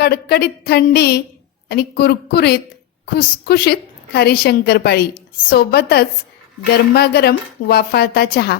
कडकडीत थंडी आणि कुरकुरीत खुसखुशीत खारी शंकरपाळी सोबतच गरमागरम वाफाळता चहा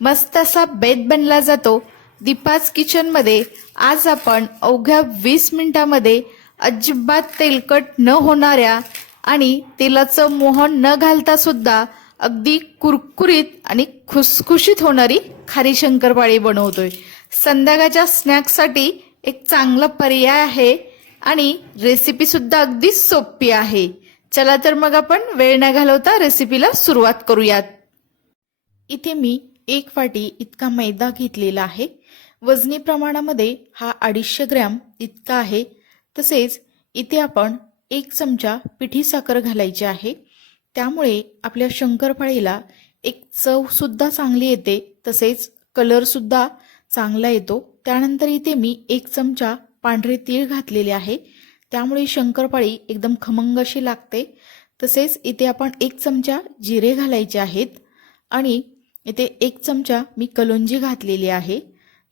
मस्त असा बेत बनला जातो दीपाज किचनमध्ये आज आपण अवघ्या वीस मिनिटामध्ये अजिबात तेलकट न होणाऱ्या आणि तेलाचं मोहन न घालता सुद्धा अगदी कुरकुरीत आणि खुसखुशीत होणारी खारी शंकरपाळी बनवतोय संध्याकाळच्या स्नॅक्ससाठी एक चांगला पर्याय आहे आणि रेसिपीसुद्धा अगदी सोपी आहे. चला तर मग आपण वेळ न घालवता रेसिपीला सुरुवात करूयात. इथे मी एक वाटी इतका मैदा घेतलेला आहे. वजनी प्रमाणामध्ये हा अडीचशे ग्रॅम इतका आहे. तसेच इथे आपण एक चमचा पिठी साखर घालायची आहे. त्यामुळे आपल्या शंकरपाळीला एक चवसुद्धा चांगली येते. तसेच कलरसुद्धा चांगला येतो. त्यानंतर इथे मी एक चमचा पांढरे तीळ घातलेले आहे. त्यामुळे शंकरपाळी एकदम खमंग अशी लागते. तसेच इथे आपण एक चमचा जिरे घालायचे आहेत आणि इथे एक चमचा मी कलोंजी घातलेली आहे.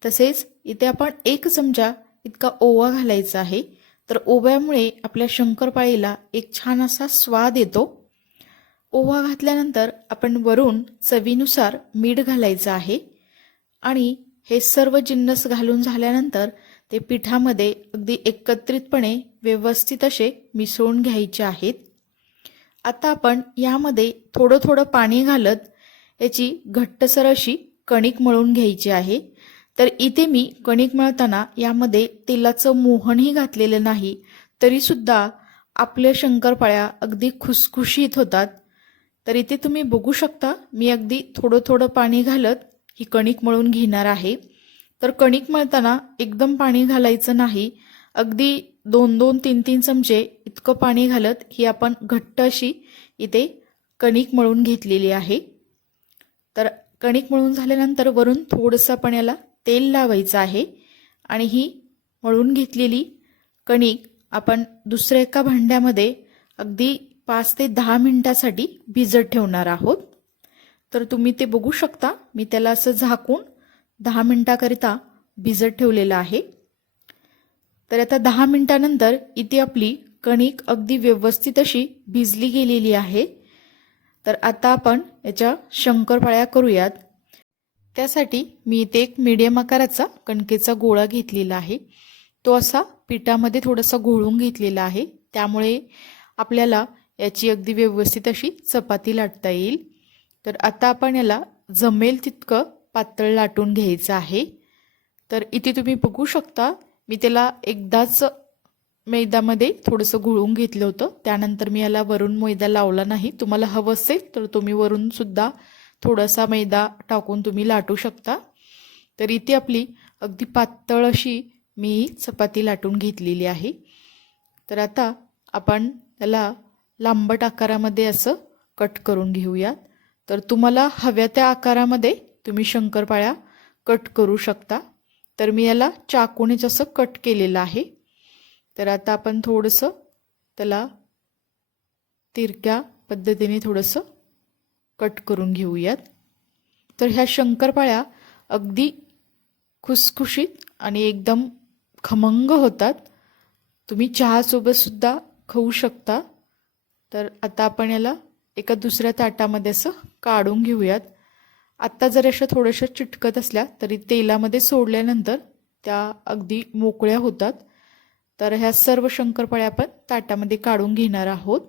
तसेच इथे आपण एक चमचा इतका ओवा घालायचा आहे. तर ओव्यामुळे आपल्या शंकरपाळीला एक छान असा स्वाद येतो. ओवा घातल्यानंतर आपण वरून चवीनुसार मीठ घालायचं आहे. आणि हे सर्व जिन्नस घालून झाल्यानंतर ते पिठामध्ये अगदी एकत्रितपणे व्यवस्थित असे मिसळून घ्यायचे आहेत. आता आपण यामध्ये थोडं थोडं पाणी घालत याची घट्टसर अशी कणिक मळून घ्यायची आहे. तर इथे मी कणिक मळताना यामध्ये तेलाचं मोहनही घातलेलं नाही तरीसुद्धा आपल्या शंकरपाळ्या अगदी खुसखुशीत होतात. तर इथे तुम्ही बघू शकता मी अगदी थोडं थोडं पाणी घालत ही कणिक मळून घेणार आहे. तर कणिक मळताना एकदम पाणी घालायचं नाही. अगदी दोन दोन तीन तीन चमचे इतकं पाणी घालत ही आपण घट्ट अशी इथे कणिक मळून घेतलेली आहे. तर कणिक मळून झाल्यानंतर वरून थोडंसं आपण याला तेल लावायचं आहे आणि ही मळून घेतलेली कणिक आपण दुसऱ्या एका भांड्यामध्ये अगदी पाच ते दहा मिनटासाठी भिजत ठेवणार आहोत. तर तुम्ही ते बघू शकता. मी त्याला असं झाकून दहा मिनटाकरिता भिजत ठेवलेलं आहे. तर आता दहा मिनटानंतर इथे आपली कणिक अगदी व्यवस्थित अशी भिजली गेलेली आहे. तर आता आपण याच्या शंकरपाळ्या करूयात. त्यासाठी मी इथे एक मीडियम आकाराचा कणकेचा गोळा घेतलेला आहे. तो असा पिठामध्ये थोडासा घोळून घेतलेला आहे. त्यामुळे आपल्याला याची अगदी व्यवस्थित अशी चपाती लाटता येईल. तर आता आपण याला जमेल तितकं पातळ लाटून घ्यायचं आहे. तर इथे तुम्ही बघू शकता मी त्याला एकदाच मैदामध्ये थोडंसं घोळून घेतलं होतं. त्यानंतर मी याला वरून मैदा लावला नाही. तुम्हाला हवं असेल तर तुम्ही वरून सुद्धा थोडासा मैदा टाकून तुम्ही लाटू शकता. तर इथे आपली अगदी पातळ अशी मी चपाती लाटून घेतलेली आहे. तर आता आपण त्याला लांबट आकारामध्ये असं कट करून घेऊयात. तर तुम्हाला हव्या त्या आकारामध्ये तुम्ही शंकरपाळ्या कट करू शकता. तर मी याला चाकूनेच असं कट केलेलं आहे तर आता आपण थोडंसं त्याला तिरक्या पद्धतीने थोडंसं कट करून घेऊयात. तर ह्या शंकरपाळ्या अगदी खुसखुशीत आणि एकदम खमंग होतात. तुम्ही चहासोबतसुद्धा खाऊ शकता. तर आता आपण याला एका दुसऱ्या ताटामध्ये असं काढून घेऊयात. आत्ता जर अशा थोड्याशा चिटकत असल्या तरी तेलामध्ये सोडल्यानंतर त्या अगदी मोकळ्या होतात. तर ह्या सर्व शंकरपाळ्या आपण ताटामध्ये काढून घेणार आहोत.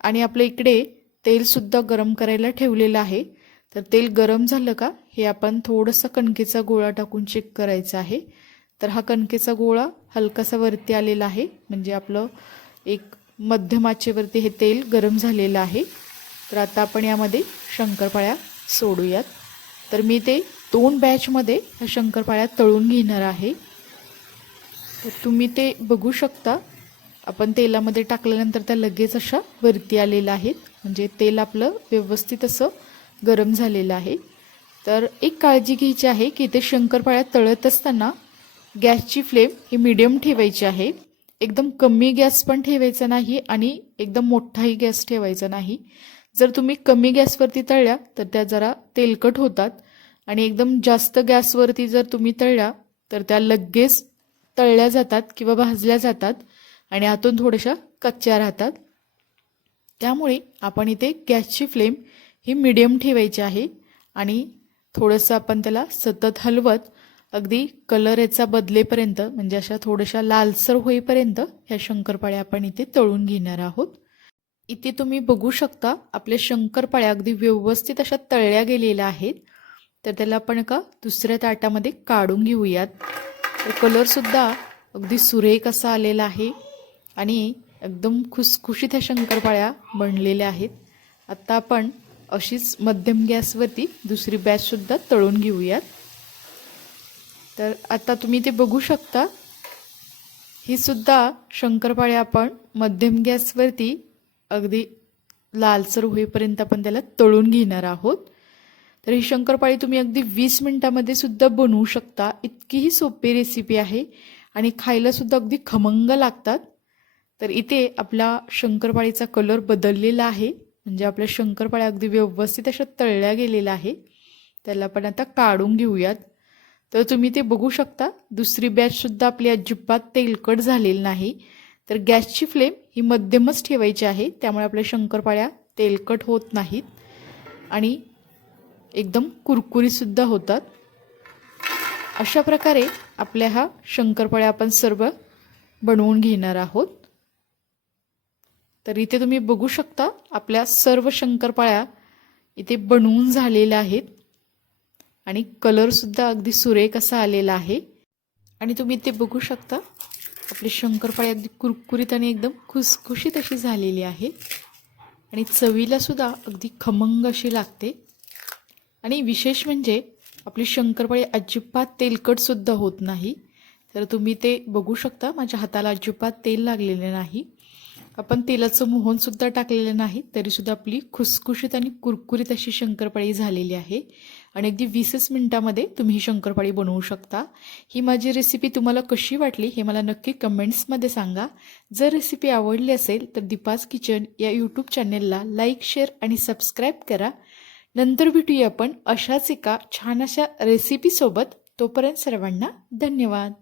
आणि आपल्या इकडे तेलसुद्धा गरम करायला ठेवलेलं आहे. तर तेल गरम झालं का हे आपण थोडंसं कणकेचा गोळा टाकून चेक करायचा आहे. तर हा कणकेचा गोळा हलकासा वरती आलेला आहे. म्हणजे आपलं एक मध्यमाचेवरती हे तेल गरम झालेलं आहे. तर आता आपण यामध्ये शंकरपाळ्या सोडूयात. तर मी ते दोन बॅचमध्ये ह्या शंकरपाळ्या तळून घेणार आहे. तर तुम्ही ते बघू शकता. आपण तेलामध्ये टाकल्यानंतर त्या लगेच अशा वरती आलेल्या आहेत. म्हणजे तेल आपलं व्यवस्थित असं गरम झालेलं आहे. तर एक काळजी घ्यायची आहे की ते शंकरपाळ्या तळत असताना गॅसची फ्लेम ही मिडियम ठेवायची आहे. एकदम कमी गॅस पण ठेवायचा नाही आणि एकदम मोठाही गॅस ठेवायचा नाही. जर तुम्ही कमी गॅसवरती तळल्या तर त्या जरा तेलकट होतात. आणि एकदम जास्त गॅसवरती जर तुम्ही तळल्या तर त्या लगेच तळल्या जातात किंवा भाजल्या जातात आणि आतून थोड्याशा कच्च्या राहतात. त्यामुळे आपण इथे गॅसची फ्लेम ही मिडियम ठेवायची आहे आणि थोडंसं आपण त्याला सतत हलवत अगदी कलर याचा बदलेपर्यंत म्हणजे अशा थोड्याशा लालसर होईपर्यंत ह्या शंकरपाळ्या आपण इथे तळून घेणार आहोत. इथे तुम्ही बघू शकता आपल्या शंकरपाळ्या अगदी व्यवस्थित अशा तळल्या गेलेल्या आहेत. तर त्याला आपण का दुसऱ्या ताटामध्ये काढून घेऊयात. तर कलरसुद्धा अगदी सुरेख असा आलेला आहे आणि एकदम खुसखुशीत ह्या शंकरपाळ्या बनलेल्या आहेत. आत्ता आपण अशीच मध्यम गॅसवरती दुसरी बॅचसुद्धा तळून घेऊयात. तर आता तुम्ही ते बघू शकता. ही सुद्धा शंकरपाळ्या आपण मध्यम गॅसवरती अगदी लालसर होईपर्यंत आपण त्याला तळून घेणार आहोत. तर ही शंकरपाळी तुम्ही अगदी वीस मिनटामध्ये सुद्धा बनवू शकता. इतकी ही सोपी रेसिपी आहे आणि खायला सुद्धा अगदी खमंग लागतात. तर इथे आपला शंकरपाळीचा कलर बदललेला आहे. म्हणजे आपल्या शंकरपाळ्या अगदी व्यवस्थित अशा तळल्या गेलेल्या आहे. त्याला आपण आता काढून घेऊयात. तर तुम्ही ते बघू शकता. दुसरी बॅचसुद्धा आपली अजिबात तेलकट झालेली नाही. तर गॅसची फ्लेम ही मध्यमच ठेवायची आहे. त्यामुळे आपल्या शंकरपाळ्या तेलकट होत नाहीत. आणि एकदम कुरकुरीसुद्धा होतात. अशा प्रकारे आपल्या हा शंकरपाळ्या आपण सर्व बनवून घेणार आहोत. तर इथे तुम्ही बघू शकता आपल्या सर्व शंकरपाळ्या इथे बनवून झालेल्या आहेत. आणि कलरसुद्धा अगदी सुरेख असा आलेला आहे. आणि तुम्ही इथे बघू शकता आपली शंकरपाळी अगदी कुरकुरीत आणि एकदम खुसखुशीत अशी झालेली आहे. आणि चवीला सुद्धा अगदी खमंग अशी लागते. आणि विशेष म्हणजे आपली शंकरपाळी अजिबात तेलकटसुद्धा होत नाही. तर तुम्ही ते बघू शकता माझ्या हाताला अजिबात तेल लागलेले नाही. आपण तेलाचं मोहनसुद्धा टाकलेलं नाही तरीसुद्धा आपली खुसखुशीत आणि कुरकुरीत अशी शंकरपाळी झालेली आहे. आणि अगदी वीसच मिनटामध्ये तुम्ही ही शंकरपाळी बनवू शकता. ही माझी रेसिपी तुम्हाला कशी वाटली हे मला नक्की कमेंट्समध्ये सांगा. जर रेसिपी आवडली असेल तर दीपाज किचन या यूट्यूब चॅनेलला लाईक शेअर आणि सबस्क्राईब करा. नंतर भेटूया आपण अशाच एका छान अशा रेसिपीसोबत तोपर्यंत सर्वांना धन्यवाद.